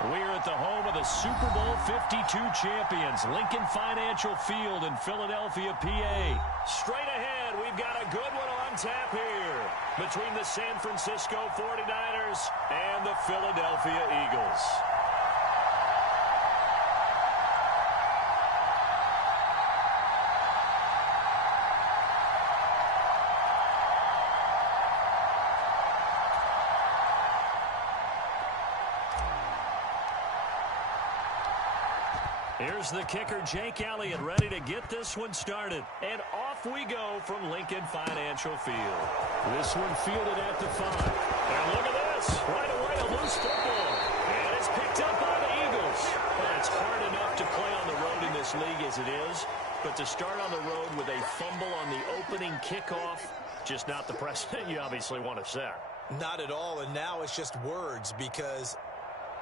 We're at the home of the Super Bowl 52 champions, Lincoln Financial Field in Philadelphia, PA. Straight ahead, we've got a good one on tap here between the San Francisco 49ers and the Philadelphia Eagles. Here's the kicker, Jake Elliott, ready to get this one started. And off we go from Lincoln Financial Field. This one fielded at the 5. And look at this. Right away, a loose football. And it's picked up by the Eagles. Well, it's hard enough to play on the road in this league as it is. But to start on the road with a fumble on the opening kickoff, just not the precedent you obviously want to set. Not at all, and now it's just words because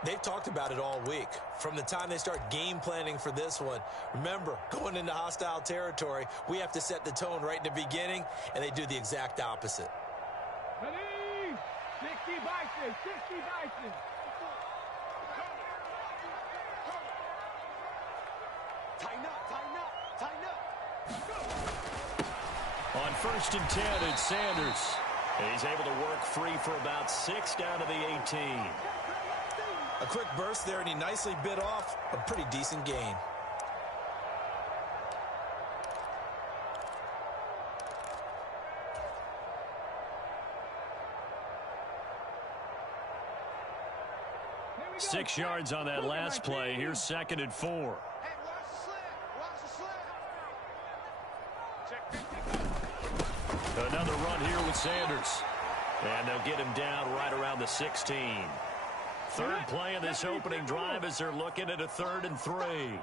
they've talked about it all week. From the time they start game planning for this one, remember, going into hostile territory, we have to set the tone right in the beginning, and they do the exact opposite. Ready? 60 Bison, 60 Bison. Tighten up, tighten up, tighten up. On 1st and 10, it's Sanders. And he's able to work free for about 6 down to the 18. A quick burst there, and he nicely bit off a pretty decent gain. Go. 6 yards on that last play. Here's 2nd and 4. Hey, watch the slip. Watch the slip. Check. Another run here with Sanders. And they'll get him down right around the 16. Third play of this opening drive as they're looking at a 3rd and 3. Hey, one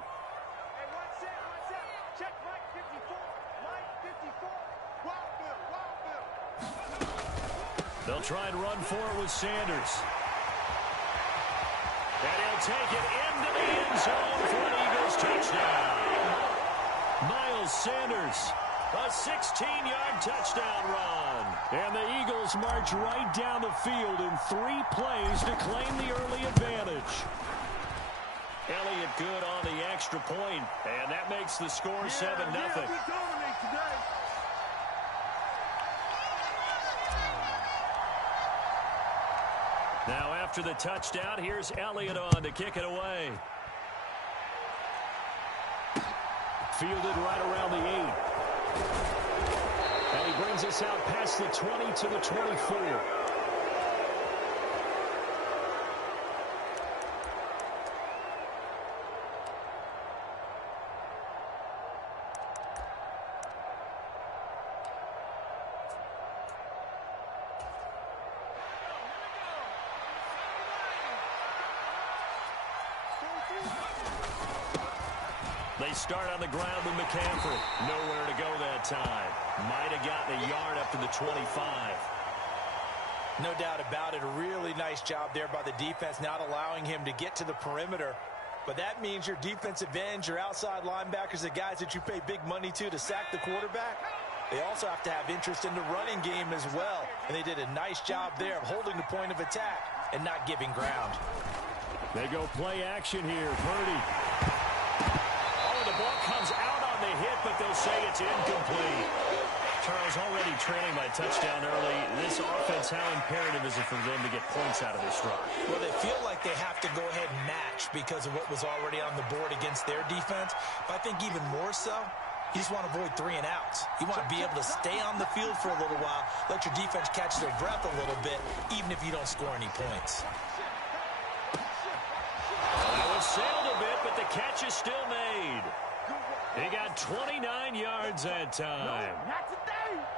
set. Check right 54. Right 54. Wild Bill. They'll try and run for it with Sanders. And he'll take it into the end zone for an Eagles touchdown. Miles Sanders, a 16-yard touchdown run. And the Eagles march right down the field in 3 plays to claim the early advantage. Elliott good on the extra point, and that makes the score 7-0. Now after the touchdown, here's Elliott on to kick it away. Fielded right around the 8. And he brings us out past the 20 to the 24. They start on the ground with McCaffrey. Nowhere to go that time. Might have gotten a yard up to the 25. No doubt about it. A really nice job there by the defense, not allowing him to get to the perimeter. But that means your defensive ends, your outside linebackers, the guys that you pay big money to sack the quarterback, they also have to have interest in the running game as well. And they did a nice job there of holding the point of attack and not giving ground. They go play action here. Purdy. The ball comes out on the hit, but they'll say it's incomplete. Charles, already trailing by touchdown early. This offense, how imperative is it for them to get points out of this run? Well, they feel like they have to go ahead and match because of what was already on the board against their defense. But I think even more so, you just want to avoid 3 and outs. You want to be able to stay on the field for a little while, let your defense catch their breath a little bit, even if you don't score any points. That was sailed a bit, but the catch is still made. He got 29 yards that time.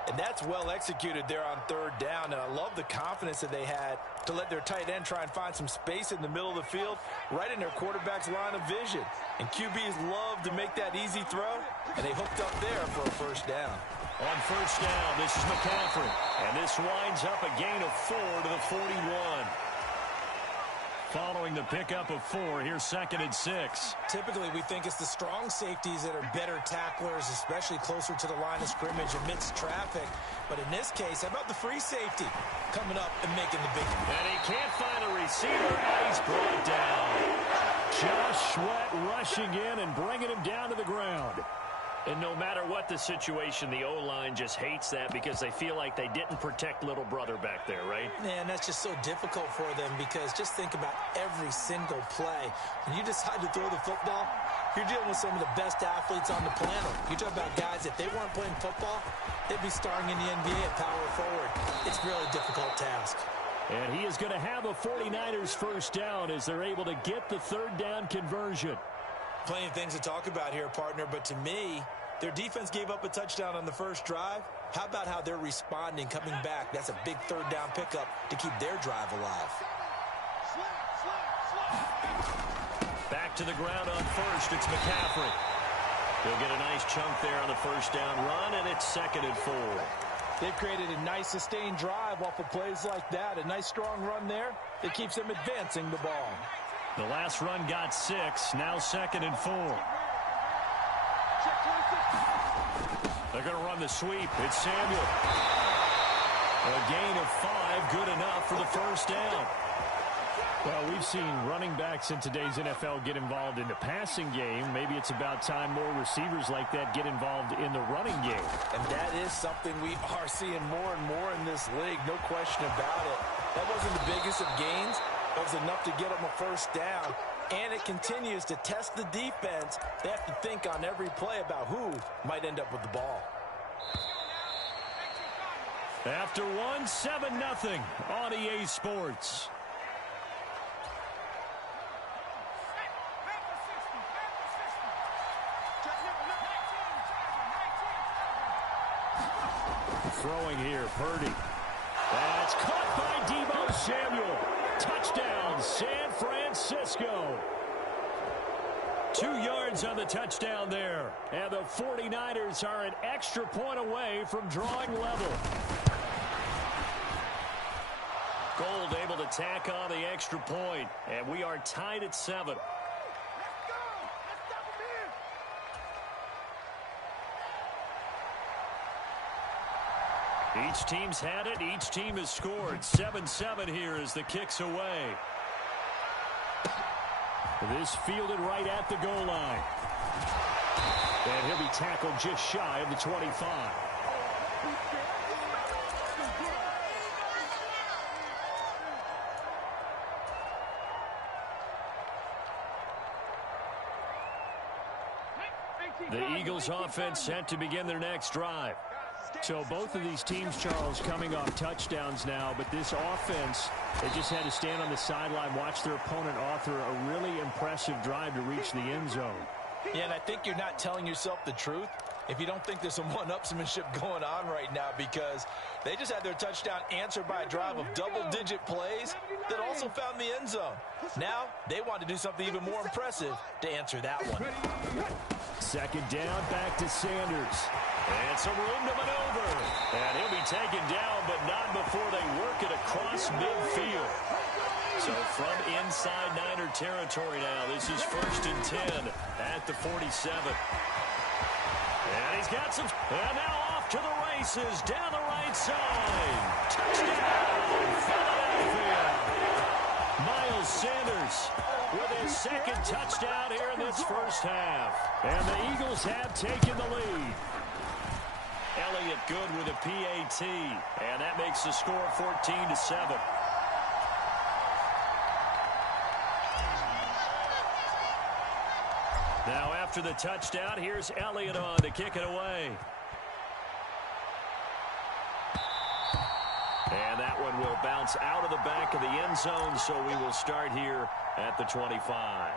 And that's well executed there on 3rd down. And I love the confidence that they had to let their tight end try and find some space in the middle of the field, right in their quarterback's line of vision. And QBs love to make that easy throw, and they hooked up there for a 1st down. On 1st down, this is McCaffrey. And this winds up a gain of 4 to the 41. following the pickup of 4. Here's 2nd and 6. Typically, we think it's the strong safeties that are better tacklers, especially closer to the line of scrimmage amidst traffic. But in this case, how about the free safety coming up and making the big one? And he can't find a receiver, and he's brought down. Josh Sweat rushing in and bringing him down to the ground. And no matter what the situation, the O-line just hates that because they feel like they didn't protect little brother back there, right? Man, that's just so difficult for them because just think about every single play. When you decide to throw the football, you're dealing with some of the best athletes on the planet. You talk about guys, if they weren't playing football, they'd be starring in the NBA at power forward. It's a really difficult task. And he is going to have a 49ers first down as they're able to get the 3rd down conversion. Plenty of things to talk about here, partner, but to me, their defense gave up a touchdown on the first drive. How about how they're responding, coming back? That's a big 3rd down pickup to keep their drive alive. Back to the ground on first. It's McCaffrey. He'll get a nice chunk there on the first down run, and it's 2nd and 4. They've created a nice sustained drive off of plays like that. A nice strong run there that keeps them advancing the ball. The last run got 6. Now 2nd and 4. They're going to run the sweep. It's Samuel. A gain of 5, good enough for the first down. Well, we've seen running backs in today's NFL get involved in the passing game. Maybe it's about time more receivers like that get involved in the running game. And that is something we are seeing more and more in this league, no question about it. That wasn't the biggest of gains. That was enough to get them a first down. And it continues to test the defense. They have to think on every play about who might end up with the ball. After 1, 7-0 on EA Sports. Throwing here, Purdy. That's caught by Deebo Samuel. Touchdown, San Francisco. 2 yards on the touchdown there. And the 49ers are an extra point away from drawing level. Gold able to tack on the extra point. And we are tied at 7. Each team's had it. Each team has scored. 7-7 here as the kick's away. This fielded right at the goal line. And he'll be tackled just shy of the 25. The Eagles offense set to begin their next drive. So both of these teams, Charles, coming off touchdowns now, but this offense, they just had to stand on the sideline, watch their opponent author a really impressive drive to reach the end zone. Yeah, and I think you're not telling yourself the truth if you don't think there's some one-upsmanship going on right now, because they just had their touchdown answered by a drive of double-digit plays that also found the end zone. Now they want to do something even more impressive to answer that one. 2nd down, back to Sanders. And some room to maneuver. And he'll be taken down, but not before they work it across midfield. So from inside Niner territory now, this is 1st and 10 at the 47. And he's got some. And now off to the races down the right side. Touchdown, Philadelphia. Miles Sanders with his 2nd touchdown here in this first half. And the Eagles have taken the lead. Elliott good with a PAT. And that makes the score 14-7. Now after the touchdown, here's Elliott on to kick it away. And that one will bounce out of the back of the end zone, so we will start here at the 25.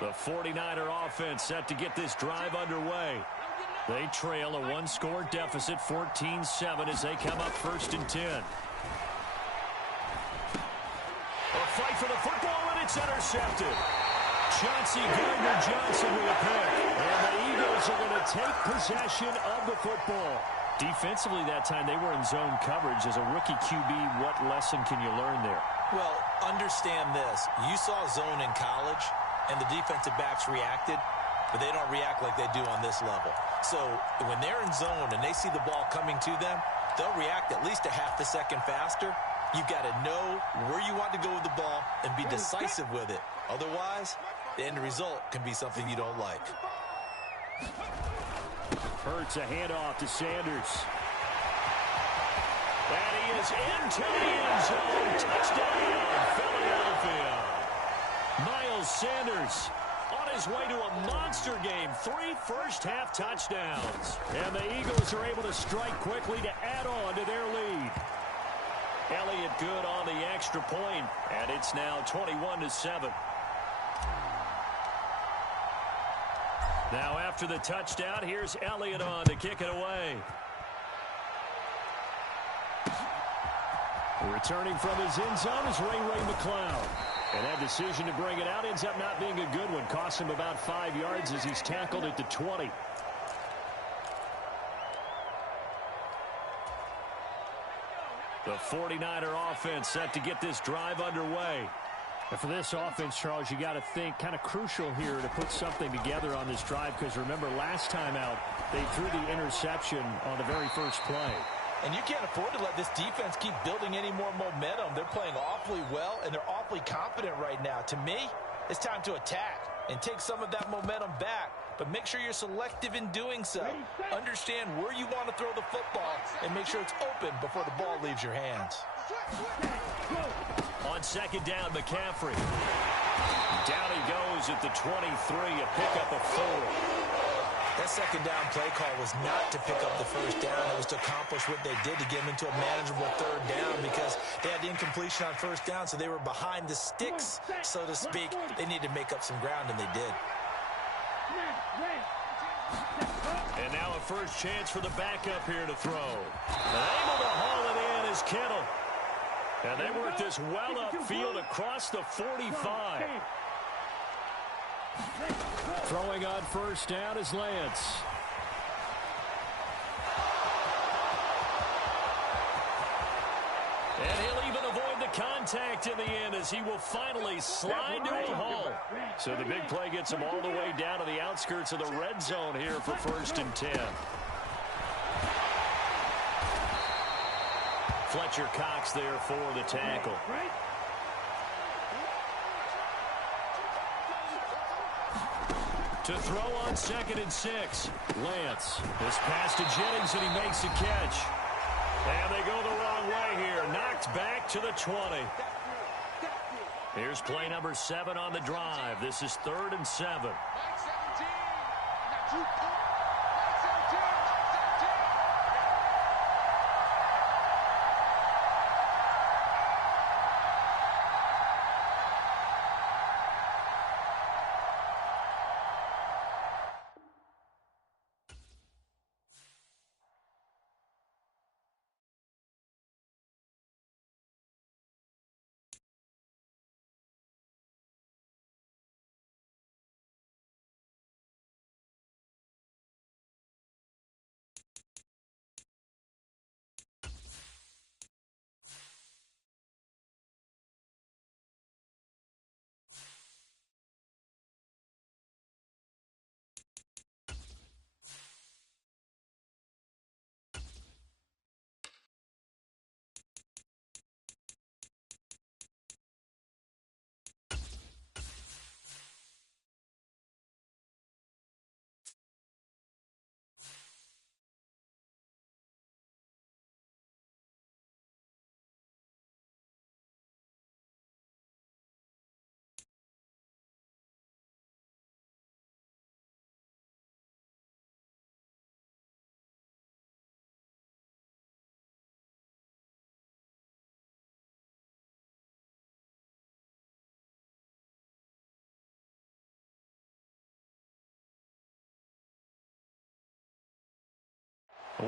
The 49er offense set to get this drive underway. They trail a 1-score deficit, 14-7, as they come up 1st and 10. A fight for the football, and it's intercepted. Chauncey Gardner-Johnson with a pick. And the Eagles are going to take possession of the football. Defensively that time, they were in zone coverage. As a rookie QB, what lesson can you learn there? Well, understand this. You saw zone in college, and the defensive backs reacted, but they don't react like they do on this level. So when they're in zone and they see the ball coming to them, they'll react at least a half a second faster. You've got to know where you want to go with the ball and be decisive with it. Otherwise, the end result can be something you don't like. Hurts a handoff to Sanders. And he is into the end zone. Touchdown, Philadelphia. Miles Sanders on his way to a monster game. 3 first-half touchdowns. And the Eagles are able to strike quickly to add on to their lead. Elliott good on the extra point, and it's now 21-7. Now after the touchdown, here's Elliott on to kick it away. Returning from his end zone is Ray McCloud. And that decision to bring it out ends up not being a good one. Cost him about 5 yards as he's tackled at the 20. The 49er offense set to get this drive underway. And for this offense, Charles, you got to think kind of crucial here to put something together on this drive, because remember last time out they threw the interception on the very first play. And you can't afford to let this defense keep building any more momentum. They're playing awfully well, and they're awfully confident right now. To me, it's time to attack and take some of that momentum back. But make sure you're selective in doing so. Understand where you want to throw the football and make sure it's open before the ball leaves your hands. On second down, McCaffrey. Down he goes at the 23, a pickup of 4. That second down play call was not to pick up the first down. It was to accomplish what they did to get them into a manageable third down, because they had the incompletion on first down, so they were behind the sticks, so to speak. They needed to make up some ground, and they did. And now a first chance for the backup here to throw. And able to haul it in is Kittle. And they work this well upfield across the 45. Throwing on first down is Lance. And he'll even avoid the contact in the end as he will finally slide to a halt. So the big play gets him all the way down to the outskirts of the red zone here for 1st and 10. Fletcher Cox there for the tackle. To throw on 2nd and 6. Lance. This pass to Jennings, and he makes a catch. And they go the wrong way here. Knocked back to the 20. Here's play number 7 on the drive. This is 3rd and 7.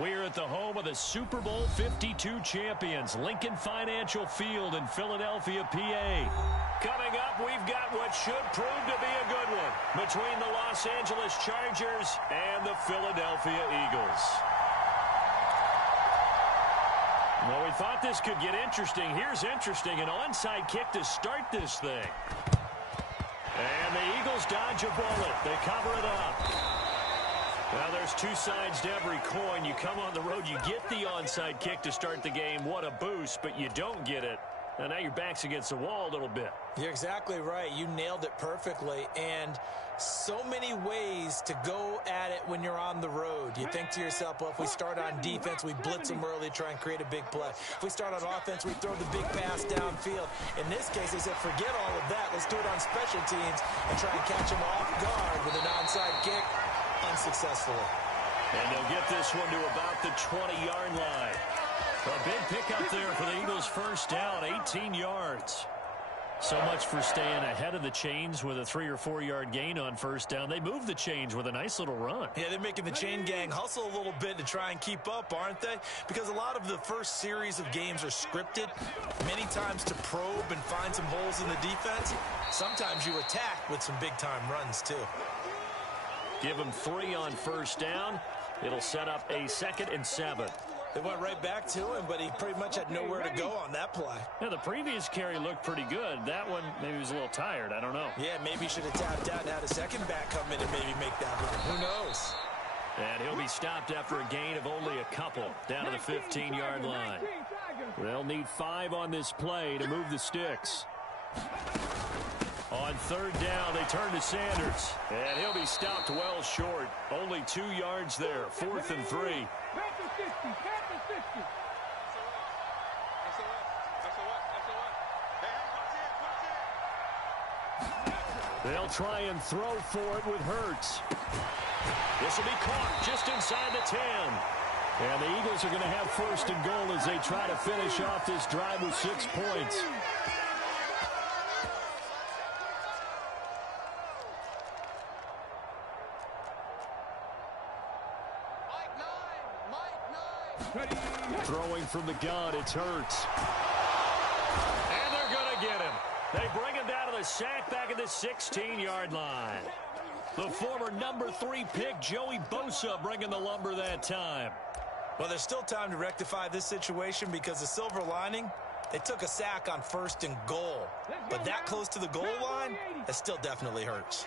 We're at the home of the Super Bowl 52 champions, Lincoln Financial Field in Philadelphia, PA. Coming up, we've got what should prove to be a good one between the Los Angeles Chargers and the Philadelphia Eagles. Well, we thought this could get interesting. Here's interesting, an onside kick to start this thing. And the Eagles dodge a bullet. They cover it up. Well, there's two sides to every coin. You come on the road, you get the onside kick to start the game. What a boost, but you don't get it. And now your back's against the wall a little bit. You're exactly right. You nailed it perfectly. And so many ways to go at it when you're on the road. You think to yourself, well, if we start on defense, we blitz them early, try and create a big play. If we start on offense, we throw the big pass downfield. In this case, they said, forget all of that. Let's do it on special teams and try and catch them off guard with an onside kick. Unsuccessfully. And they'll get this one to about the 20-yard line. A big pickup there for the Eagles' first down, 18 yards. So much for staying ahead of the chains with a 3- or 4-yard gain on first down. They moved the chains with a nice little run. Yeah, they're making the chain gang hustle a little bit to try and keep up, aren't they? Because a lot of the first series of games are scripted, many times to probe and find some holes in the defense. Sometimes you attack with some big-time runs, too. Give him 3 on first down. It'll set up a 2nd and 7. They went right back to him, but he pretty much had nowhere to go on that play. Yeah, the previous carry looked pretty good. That one, maybe he was a little tired. I don't know. Yeah, maybe he should have tapped out and had a second back come in and maybe make that run. Who knows? And he'll be stopped after a gain of only a couple down to the 15-yard line. They'll need 5 on this play to move the sticks. On third down, they turn to Sanders. And he'll be stopped well short. Only 2 yards there. 4th and 3. They'll try and throw for it with Hurts. This will be caught just inside the 10. And the Eagles are going to have 1st and goal as they try to finish off this drive with 6 points. Throwing from the gun, it's Hurts. And they're going to get him. They bring him down to the sack back at the 16-yard line. The former number 3 pick, Joey Bosa, bringing the lumber that time. Well, there's still time to rectify this situation because the silver lining, they took a sack on 1st and goal. But that close to the goal line, that still definitely hurts.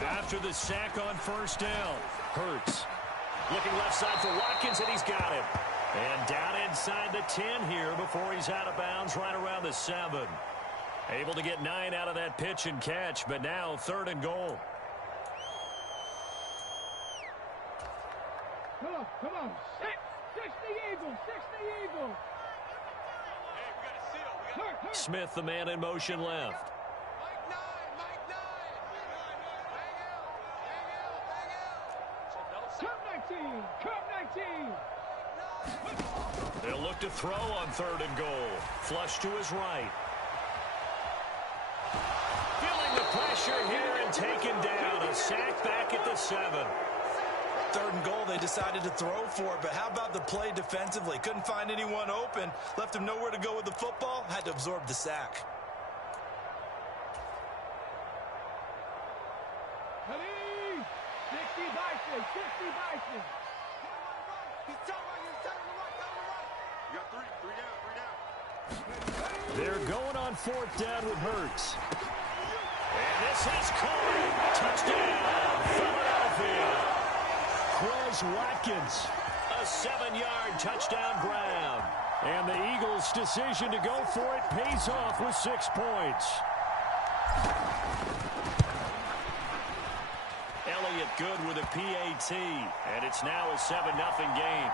After the sack on 1st down, Hurts looking left side for Watkins, and he's got him. And down inside the 10 here before he's out of bounds right around the 7. Able to get 9 out of that pitch and catch, but now 3rd and goal. Come on. Six the Eagles. Hey, we got a seal. Smith, the man in motion left. Mike 9. Come 19. They'll look to throw on 3rd and goal. Flush to his right. Feeling the pressure here and taken down. A sack back at the 7. 3rd and goal, they decided to throw for it, but how about the play defensively? Couldn't find anyone open, left him nowhere to go with the football, had to absorb the sack. Khalid! 60 Bison. You got 3 down. They're going on 4th down with Hurts. And this is caught. Touchdown, Philadelphia. Quez Watkins, a 7-yard touchdown grab. And the Eagles' decision to go for it pays off with 6 points. Elliott good with a PAT, and it's now a 7-0 game.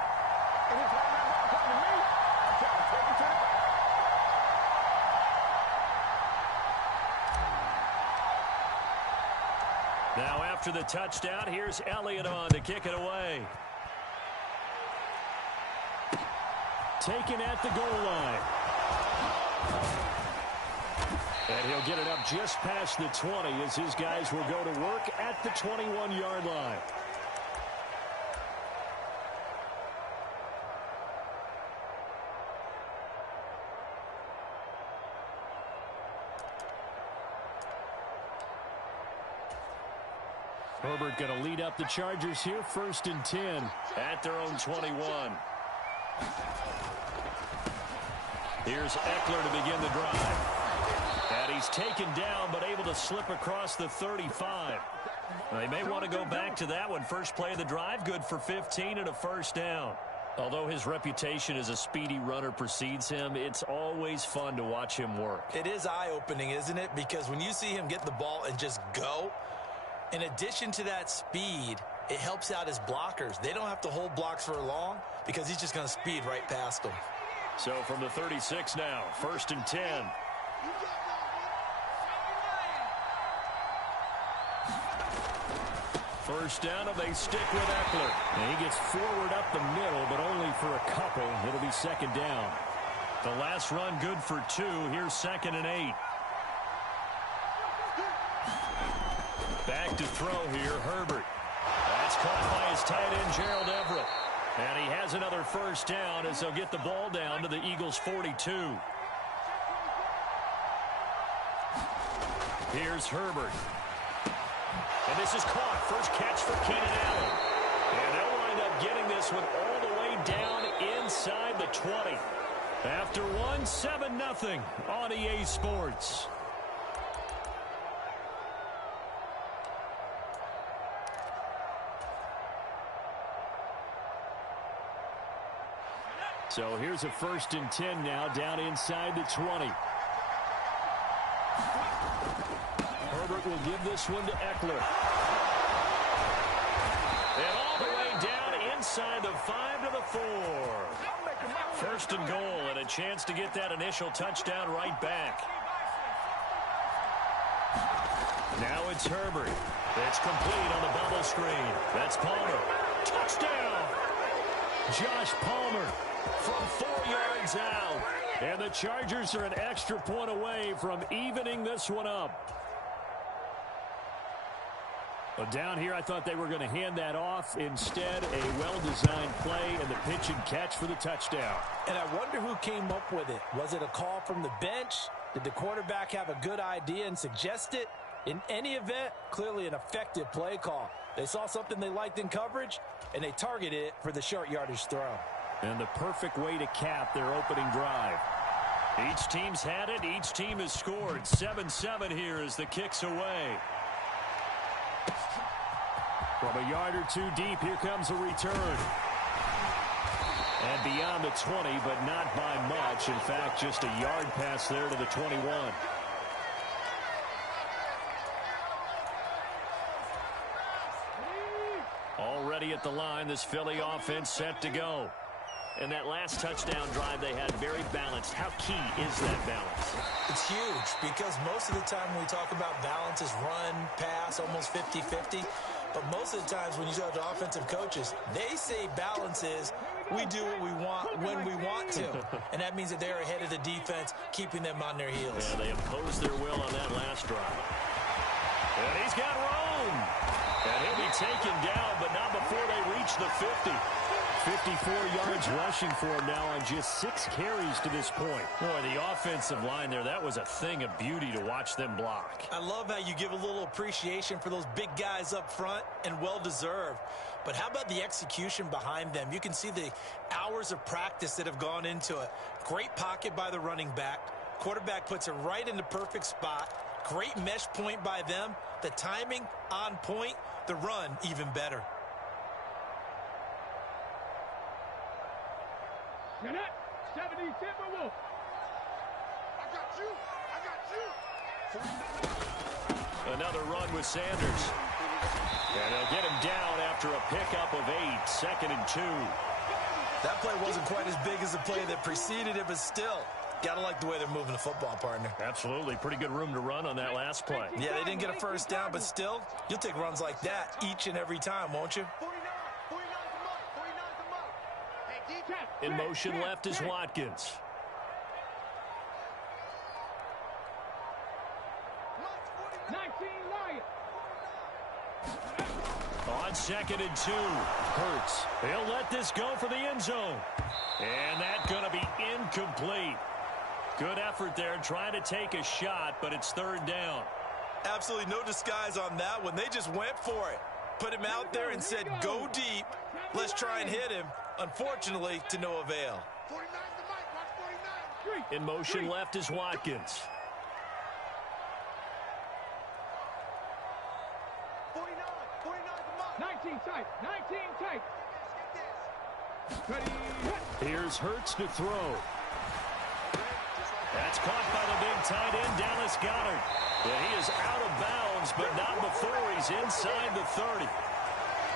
Now after the touchdown, here's Elliott on to kick it away. Taken at the goal line. And he'll get it up just past the 20 as his guys will go to work at the 21-yard line. Herbert going to lead up the Chargers here, 1st and 10 at their own 21. Here's Eckler to begin the drive. And he's taken down, but able to slip across the 35. They may want to go back to that one. First play of the drive, good for 15 and a 1st down. Although his reputation as a speedy runner precedes him, it's always fun to watch him work. It is eye-opening, isn't it? Because when you see him get the ball and just go, in addition to that speed, it helps out his blockers. They don't have to hold blocks for long because he's just going to speed right past them. So from the 36 now, 1st and 10. First down, and they stick with Eckler. And he gets forward up the middle, but only for a couple. It'll be 2nd down. The last run good for 2. Here's 2nd and 8. Back to throw here, Herbert. That's caught by his tight end, Gerald Everett. And he has another 1st down as they'll get the ball down to the Eagles' 42. Here's Herbert. And this is caught. First catch for Keenan Allen. And they'll wind up getting this one all the way down inside the 20. After one, 7-0 on EA Sports. So here's a 1st and 10 now, down inside the 20. Herbert will give this one to Eckler. And all the way down inside the 5 to the 4. 1st and goal, and a chance to get that initial touchdown right back. Now it's Herbert. It's complete on the bubble screen. That's Palmer. Touchdown! Josh Palmer from 4 yards out. And the Chargers are an extra point away from evening this one up. But down here, I thought they were going to hand that off. Instead, a well-designed play and the pitch and catch for the touchdown. And I wonder who came up with it. Was it a call from the bench? Did the quarterback have a good idea and suggest it? In any event, clearly an effective play call. They saw something they liked in coverage, and they targeted it for the short yardage throw. And the perfect way to cap their opening drive. Each team's had it. Each team has scored. 7-7 here as the kick's away. From a yard or 2 deep, here comes a return. And beyond the 20, but not by much. In fact, just a yard pass there to the 21. Already at the line, this Philly offense set to go. And that last touchdown drive they had very balanced. How key is that balance? It's huge because most of the time when we talk about balance is run, pass, almost 50-50. But most of the times when you talk to offensive coaches, they say balance is we do what we want when we want to. And that means that they're ahead of the defense, keeping them on their heels. Yeah, they imposed their will on that last drive. And he's got room. And he'll be taken down, but not before they reach the 50. 54 yards rushing for him now on just 6 carries to this point. Boy, the offensive line there, that was a thing of beauty to watch them block. I love how you give a little appreciation for those big guys up front, and well-deserved. But how about the execution behind them? You can see the hours of practice that have gone into it. Great pocket by the running back. Quarterback puts it right in the perfect spot. Great mesh point by them. The timing on point. The run even better. Get it. 70 Timberwolves. I got you. I got you. Another run with Sanders. And they'll get him down after a pickup of 8. 2nd and 2. That play wasn't quite as big as the play that preceded it, but still, gotta like the way they're moving the football, partner. Absolutely. Pretty good room to run on that last play. Yeah, they didn't get a first down, but still, you'll take runs like that each and every time, won't you? 49's the mark. 49's the mark. Hey, D. In motion left is Watkins. on 2nd and 2. Hurts. He'll let this go for the end zone. And that's going to be incomplete. Good effort there trying to take a shot, but it's 3rd down. Absolutely no disguise on that one. They just went for it. Put him out there and said, go deep. Let's try and hit him. Unfortunately, to no avail. 49 the mic. Watch 49. In motion left is Watkins. 49 the mic. 19 tight. 19 tight. Ready. Here's Hurts to throw. That's caught by the big tight end, Dallas Goedert. Yeah, he is out of bounds, but not before he's inside the 30.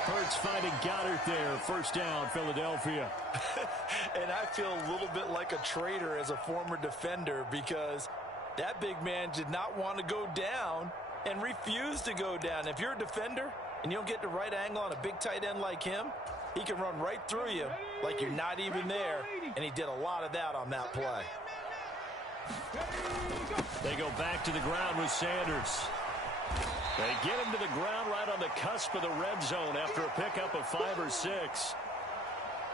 Hurts finding Goedert there. 1st down, Philadelphia. And I feel a little bit like a traitor as a former defender because that big man did not want to go down and refused to go down. If you're a defender and you don't get the right angle on a big tight end like him, he can run right through you like you're not even there, and he did a lot of that on that play. They go back to the ground with Sanders. They get him to the ground right on the cusp of the red zone after a pickup of 5 or 6.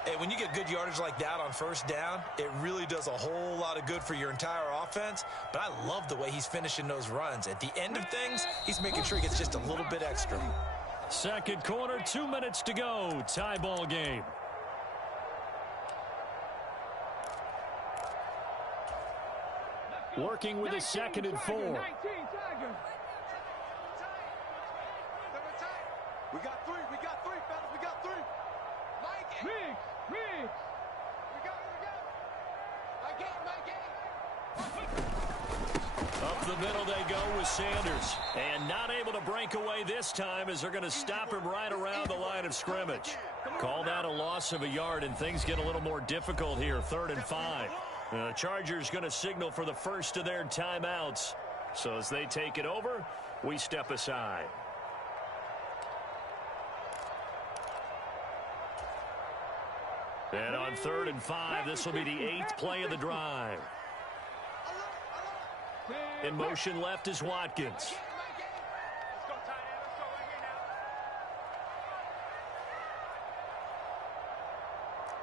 Hey, when you get good yardage like that on 1st down, it really does a whole lot of good for your entire offense. But I love the way he's finishing those runs. At the end of things, he's making sure he gets just a little bit extra. 2nd quarter, 2 minutes to go. Tie ball game. Working with a 2nd and 4. 19 Tiger. We got 3. We got 3, fellas. We got 3. Mike it. Riggs. Riggs. We got it. Mike it. Up the middle they go with Sanders. And not able to break away this time as they're going to stop him right around the line of scrimmage. Call that a loss of a yard, and things get a little more difficult here. 3rd and 5. The Chargers going to signal for the first of their timeouts. So as they take it over, we step aside. And on 3rd and 5, this will be the 8th play of the drive. In motion left is Watkins. Let's go, tight end. Let's go right here now.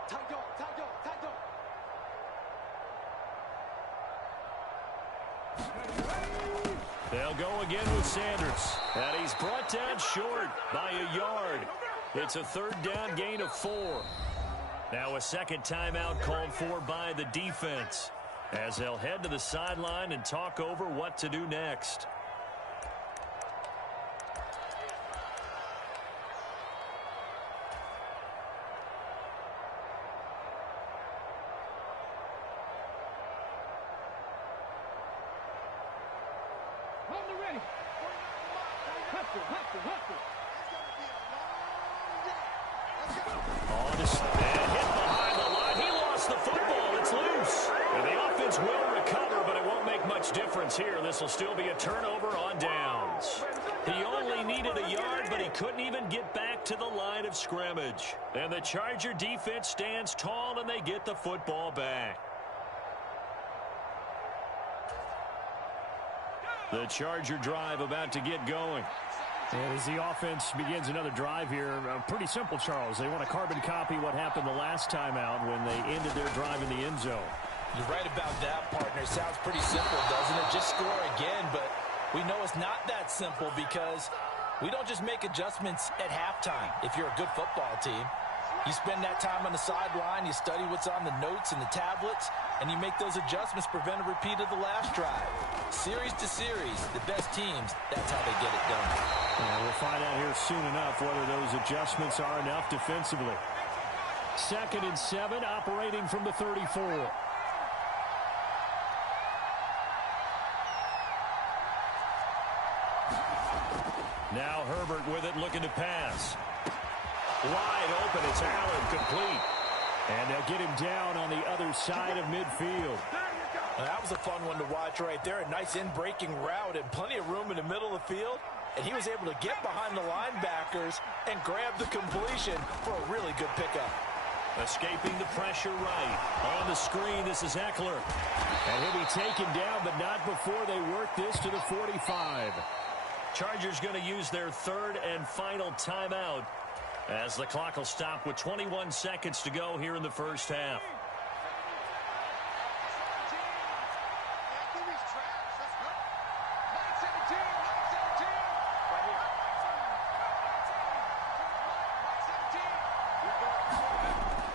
Tight dog. Tight dog. Tight dog. They'll go again with Sanders. And he's brought down short by a yard. It's a 3rd down gain of 4. Now a 2nd timeout called for by the defense, as they'll head to the sideline and talk over what to do next. On the ready. Hustle, hustle, hustle. On the and hit behind the line. He lost the football. It's loose. And the offense will recover, but it won't make much difference here. This will still be a turnover on downs. He only needed a yard, but he couldn't even get back to the line of scrimmage. And the Charger defense stands tall, and they get the football back. The Charger drive about to get going. And as the offense begins another drive here, pretty simple, Charles. They want to carbon copy what happened the last time out when they ended their drive in the end zone. You're right about that, partner. Sounds pretty simple, doesn't it? Just score again, but we know it's not that simple because we don't just make adjustments at halftime if you're a good football team. You spend that time on the sideline, you study what's on the notes and the tablets, and you make those adjustments, prevent a repeat of the last drive. Series to series, the best teams, that's how they get it done. And we'll find out here soon enough whether those adjustments are enough defensively. 2nd and 7, operating from the 34. Now Herbert with it, looking to pass. Wide open, it's Allen, complete. And they'll get him down on the other side of midfield. Well, that was a fun one to watch right there. A nice in-breaking route and plenty of room in the middle of the field. And he was able to get behind the linebackers and grab the completion for a really good pickup. Escaping the pressure right. On the screen, this is Eckler. And he'll be taken down, but not before they work this to the 45. Chargers going to use their 3rd and final timeout As the clock will stop with 21 seconds to go here in the first half.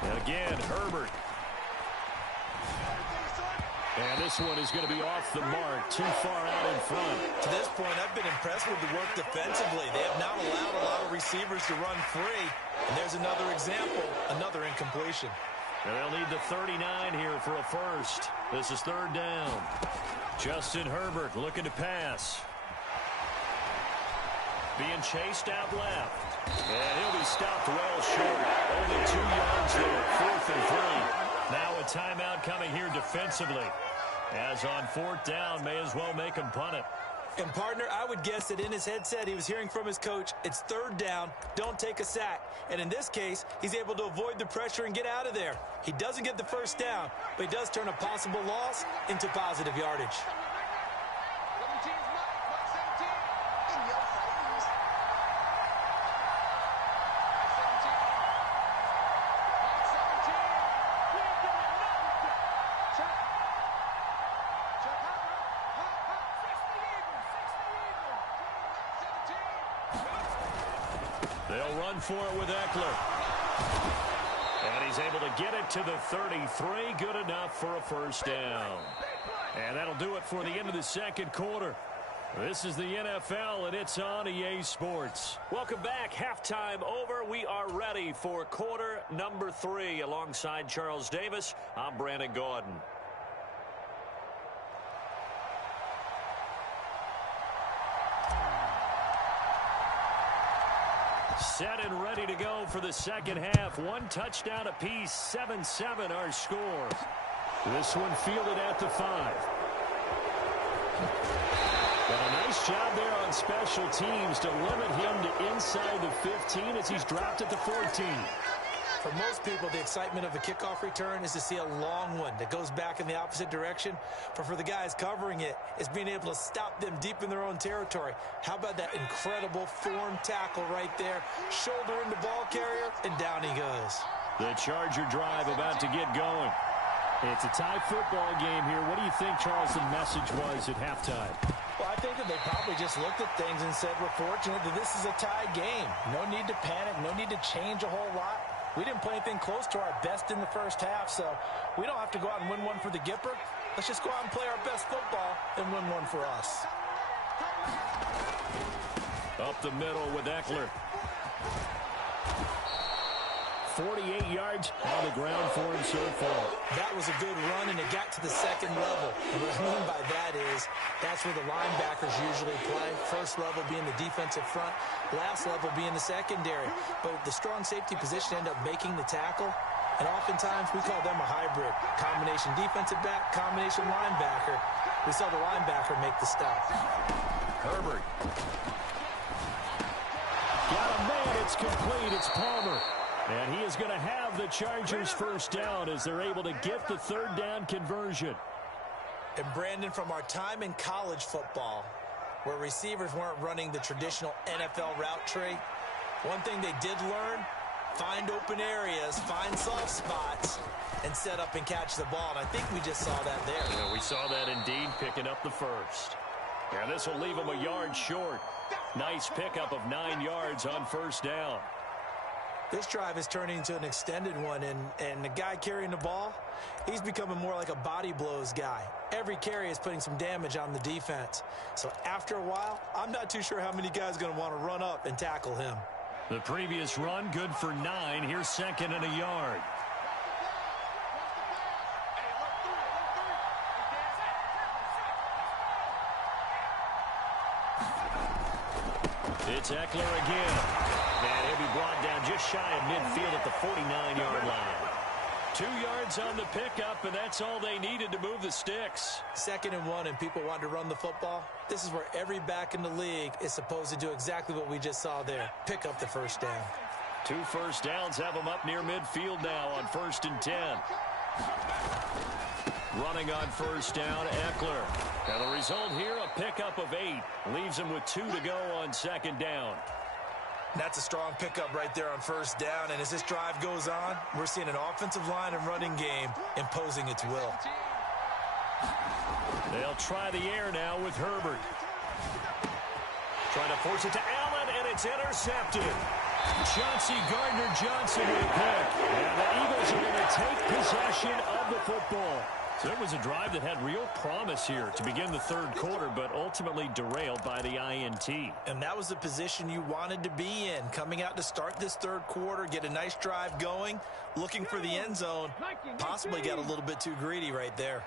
And again, Herbert. And this one is going to be off the mark, too far out in front. To this point, I've been impressed with the work defensively. They have not allowed a lot of receivers to run free. And there's another example, another incompletion. And they'll need the 39 here for a first. This is third down. Justin Herbert looking to pass. Being chased out left. And he'll be stopped well short. Only 2 yards there, 4th and 3. Now a timeout coming here defensively. As on 4th down, may as well make him punt it. And, partner, I would guess that in his headset he was hearing from his coach, it's third down, don't take a sack. And in this case, he's able to avoid the pressure and get out of there. He doesn't get the first down, but he does turn a possible loss into positive yardage. They'll run for it with Eckler. And he's able to get it to the 33. Good enough for a first down. And that'll do it for the end of the second quarter. This is the NFL, and it's on EA Sports. Welcome back. Halftime over. We are ready for quarter number 3. Alongside Charles Davis, I'm Brandon Gordon. Set and ready to go for the second half. 1 touchdown apiece, 7-7 our score. This one fielded at the 5. But a nice job there on special teams to limit him to inside the 15 as he's dropped at the 14. For most people, the excitement of a kickoff return is to see a long one that goes back in the opposite direction. But for the guys covering it, it's being able to stop them deep in their own territory. How about that incredible form tackle right there? Shoulder into ball carrier, and down he goes. The Charger drive about to get going. It's a tie football game here. What do you think, Charles, the message was at halftime? Well, I think that they probably just looked at things and said, we're fortunate that this is a tie game. No need to panic, no need to change a whole lot. We didn't play anything close to our best in the first half, so we don't have to go out and win one for the Gipper. Let's just go out and play our best football and win one for us. Up the middle with Eckler. 48 yards on the ground for him so far. That was a good run, and it got to the second level. And what I mean by that is that's where the linebackers usually play. First level being the defensive front, last level being the secondary. But the strong safety position ended up making the tackle, and oftentimes we call them a hybrid. Combination defensive back, combination linebacker. We saw the linebacker make the stop. Herbert. Got a man, it's complete, it's Palmer. And he is going to have the Chargers first down as they're able to get the third down conversion. And Brandon, from our time in college football, where receivers weren't running the traditional NFL route tree, one thing they did learn, find open areas, find soft spots, and set up and catch the ball. And I think we just saw that there. Yeah, we saw that indeed, picking up the first. And this will leave him a yard short. Nice pickup of 9 yards on first down. This drive is turning into an extended one, and the guy carrying the ball, he's becoming more like a body blows guy. Every carry is putting some damage on the defense. So after a while, I'm not too sure how many guys are going to want to run up and tackle him. The previous run, good for 9. Here's second and a yard. It's Eckler again. And he'll be brought down just shy of midfield at the 49-yard line. 2 yards on the pickup, and that's all they needed to move the sticks. 2nd and 1, and people want to run the football. This is where every back in the league is supposed to do exactly what we just saw there. Pick up the first down. 2 first downs have them up near midfield now on 1st and 10. Running on first down, Eckler. And the result here, a pickup of 8. Leaves him with 2 to go on 2nd down. That's a strong pickup right there on first down. And as this drive goes on, we're seeing an offensive line and running game imposing its will. They'll try the air now with Herbert. Trying to force it to Allen, and it's intercepted. Chauncey Gardner-Johnson with a pick. And the Eagles are going to take possession of the football. So it was a drive that had real promise here to begin the third quarter, but ultimately derailed by the INT. And that was the position you wanted to be in. Coming out to start this third quarter, get a nice drive going, looking for the end zone. Possibly got a little bit too greedy right there.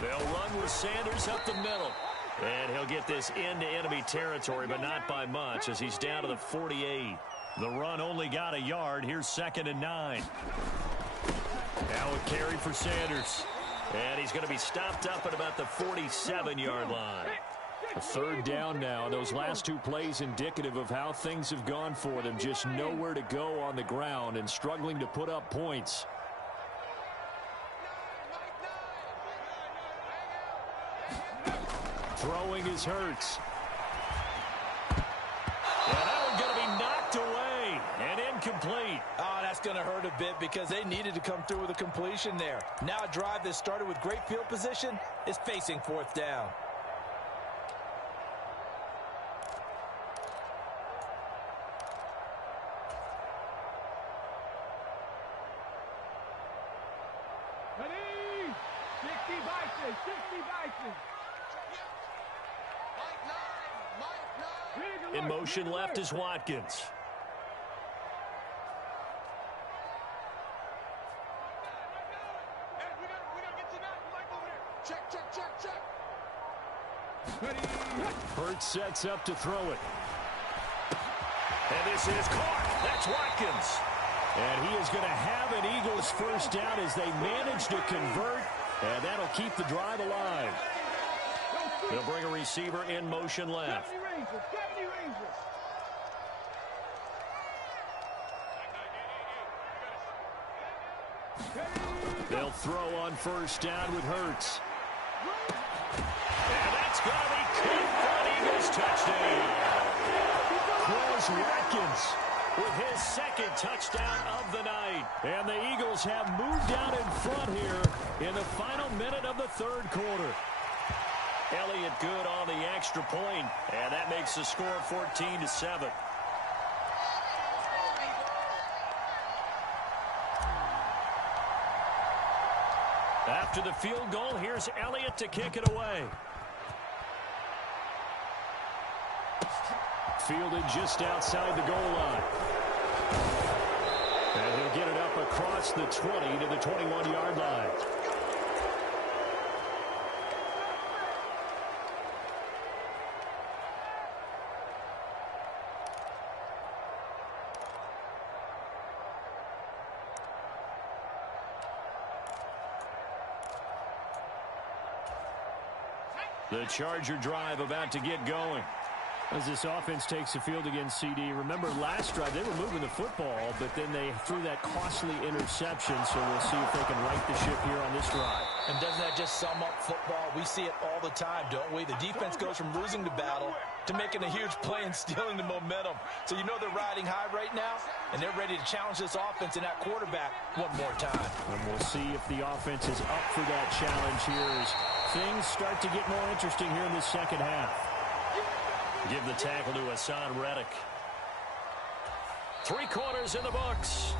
They'll run with Sanders up the middle. And he'll get this into enemy territory, but not by much as he's down to the 48. The run only got a yard. Here's 2nd and 9. Now a carry for Sanders. And he's going to be stopped up at about the 47-yard line. A third down now. Those last two plays indicative of how things have gone for them. Just nowhere to go on the ground and struggling to put up points. Throwing is Hurts. And that one's going to be knocked away and incomplete. Oh, that's going to hurt a bit because they needed to come through with a completion there. Now a drive that started with great field position is facing 4th down. Ready? 60 Bison, 60 Bison. In motion left is Watkins. Hurts sets up to throw it. And this is caught. That's Watkins. And he is going to have an Eagles first down as they manage to convert. And that'll keep the drive alive. They'll bring a receiver in motion left. They'll throw on first down with Hurts. And that's going to be caught for an Eagles touchdown. Chris Watkins with his 2nd touchdown of the night. And the Eagles have moved out in front here in the final minute of the third quarter. Elliott good on the extra point, and that makes the score 14-7. After the field goal, here's Elliott to kick it away. Fielded just outside the goal line. And he'll get it up across the 20 to the 21-yard line. The Charger drive about to get going. As this offense takes the field against CD. Remember last drive they were moving the football, but then they threw that costly interception, so we'll see if they can right the ship here on this drive. And doesn't that just sum up football? We see it all the time, don't we? The defense goes from losing the battle to making a huge play and stealing the momentum. So you know they're riding high right now, and they're ready to challenge this offense and that quarterback one more time. And we'll see if the offense is up for that challenge here as things start to get more interesting here in the second half. Give the tackle to Hassan Reddick. 3 quarters in the books.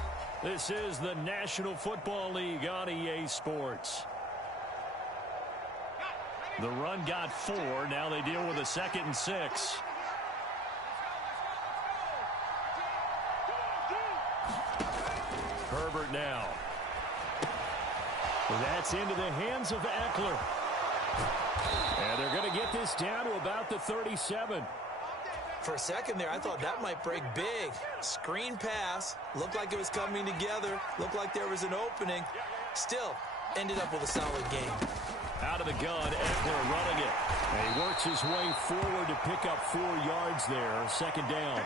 This is the National Football League on EA Sports. The run got 4. Now they deal with a 2nd and 6. Herbert now. That's into the hands of Eckler. And they're going to get this down to about the 37. For a second there, I thought that might break big. Screen pass. Looked like it was coming together. Looked like there was an opening. Still, ended up with a solid game. Out of the gun, Eckler running it. And he works his way forward to pick up 4 yards there. 2nd down.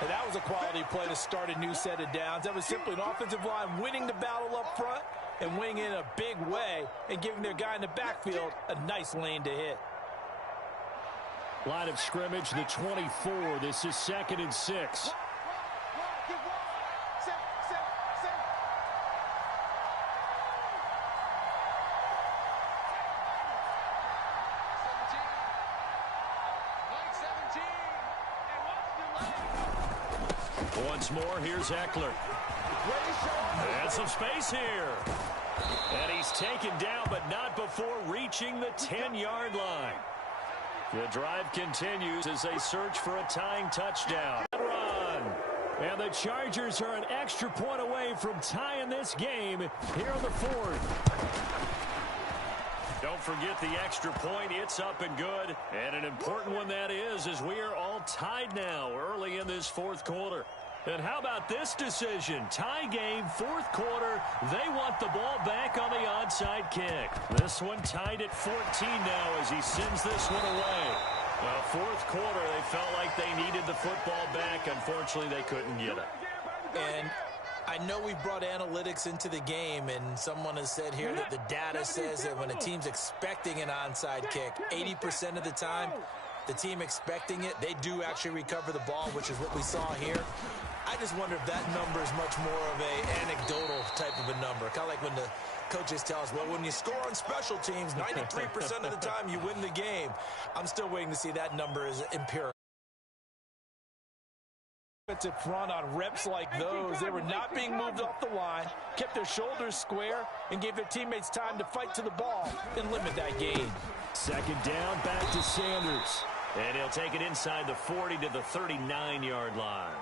And that was a quality play to start a new set of downs. That was simply an offensive line winning the battle up front and winning in a big way and giving their guy in the backfield a nice lane to hit. Line of scrimmage, the 24. This is 2nd and 6. Once more, here's Eckler. And some space here. And he's taken down, but not before reaching the 10-yard line. The drive continues as they search for a tying touchdown. Run. And the Chargers are an extra point away from tying this game here in the 4th. Don't forget the extra point. It's up and good. And an important one that is, as we are all tied now early in this 4th quarter. And how about this decision? Tie game, 4th quarter. They want the ball back on the onside kick. This one tied at 14 now as he sends this one away. 4th quarter, they felt like they needed the football back. Unfortunately, they couldn't get it. And I know we've brought analytics into the game, and someone has said here that the data says that when a team's expecting an onside kick, 80% of the time, the team expecting it, they do actually recover the ball, which is what we saw here. I just wonder if that number is much more of an anecdotal type of a number. Kind of like when the coaches tell us, well, when you score on special teams, 93% of the time you win the game. I'm still waiting to see that number as empirical. Defensive front on reps like those. They were not being moved off the line, kept their shoulders square, and gave their teammates time to fight to the ball and limit that gain. 2nd down, back to Sanders. And he'll take it inside the 40 to the 39-yard line.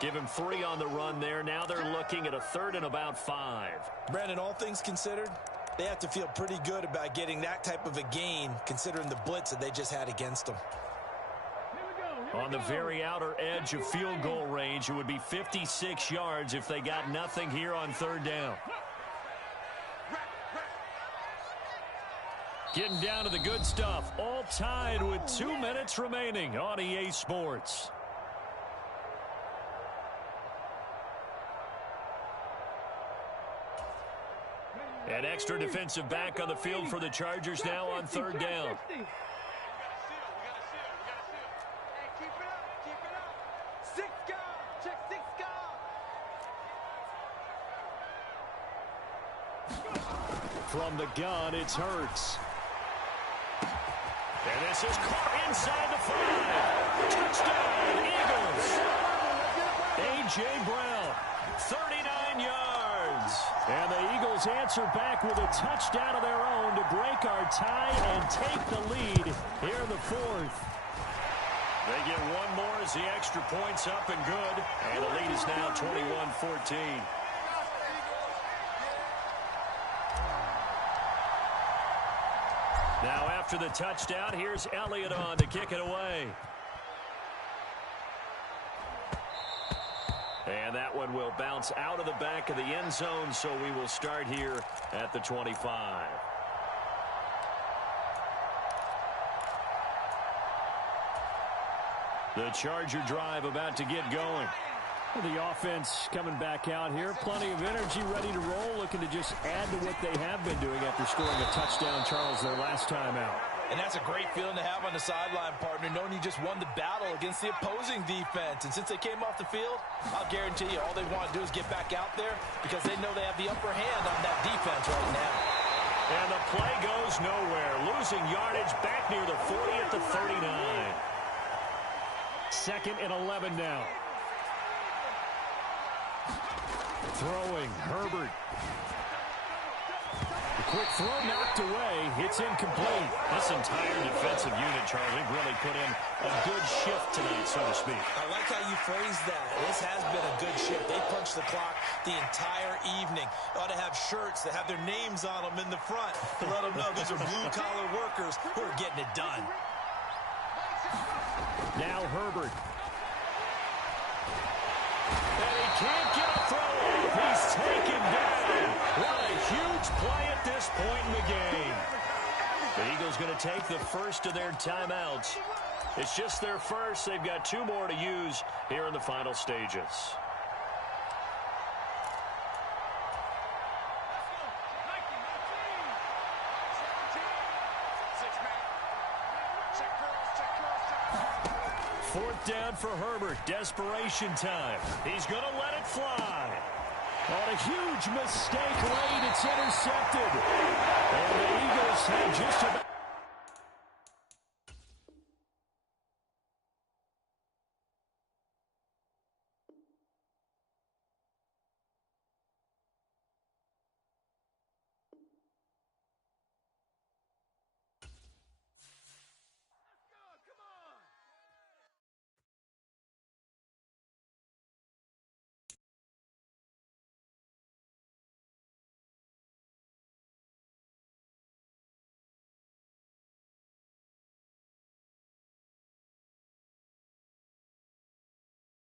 Give him 3 on the run there. Now they're looking at a 3rd and about 5. Brandon, all things considered, they have to feel pretty good about getting that type of a gain, considering the blitz that they just had against them. On the very outer edge of field goal range, it would be 56 yards if they got nothing here on 3rd down. Getting down to the good stuff. All tied with 2 minutes remaining on EA Sports. An extra defensive back on the field for the Chargers now on 3rd down. From the gun, it's Hurts. And this is caught inside the 5. Touchdown, Eagles. A.J. Brown, 39 yards. And the Eagles answer back with a touchdown of their own to break our tie and take the lead here in the 4th. They get one more as the extra point's up and good. And the lead is now 21-14. Now after the touchdown, here's Elliott on to kick it away. And that one will bounce out of the back of the end zone, so we will start here at the 25. The Charger drive about to get going. The offense coming back out here. Plenty of energy, ready to roll, looking to just add to what they have been doing after scoring a touchdown, Charles, their last time out. And that's a great feeling to have on the sideline, partner, knowing you just won the battle against the opposing defense. And since they came off the field, I'll guarantee you all they want to do is get back out there because they know they have the upper hand on that defense right now. And the play goes nowhere. Losing yardage back near the 40 at the 39. 2nd and 11 now. Throwing, Herbert. The quick throw knocked away. It's incomplete. This entire defensive unit, Charles, they've really put in a good shift tonight, so to speak. I like how you phrased that. This has been a good shift. They punched the clock the entire evening. They ought to have shirts that have their names on them in the front to let them know these are blue-collar workers who are getting it done. Now Herbert. And he can't get a throw off. He's taken down. What a huge play at this point in the game. The Eagles going to take the first of their timeouts. It's just their first. They've got 2 more to use here in the final stages. down for Herbert. Desperation time. He's going to let it fly. On a huge mistake late, it's intercepted. And the Eagles have just about...